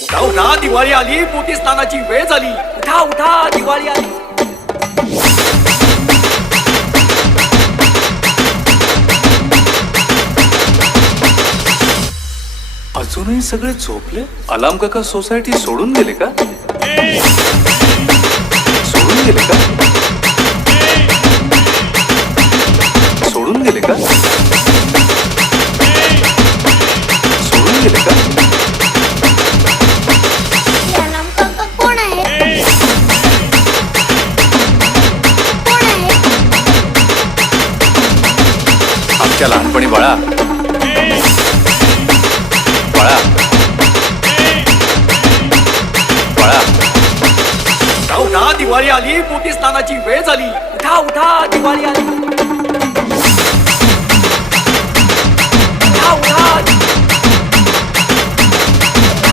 उठा उठा दिवाळी आली, मोठी स्नानाची वेळ झाली. उठा उठा दिवाळी आली. अजूनही सगळे झोपले. अलार्म काका सोसायटी सोडून गेले का? सोडून गेले का? सोडून गेले का? सोडून गेले का? अलार्म काका कोण आहे? कोण आहे? आमच्या लहानपणी बाळा बाळा बाळा उठा उठा दिवाळी आली, मोठी स्नानाची वेळ झाली. उठा उठा दिवाळी आली.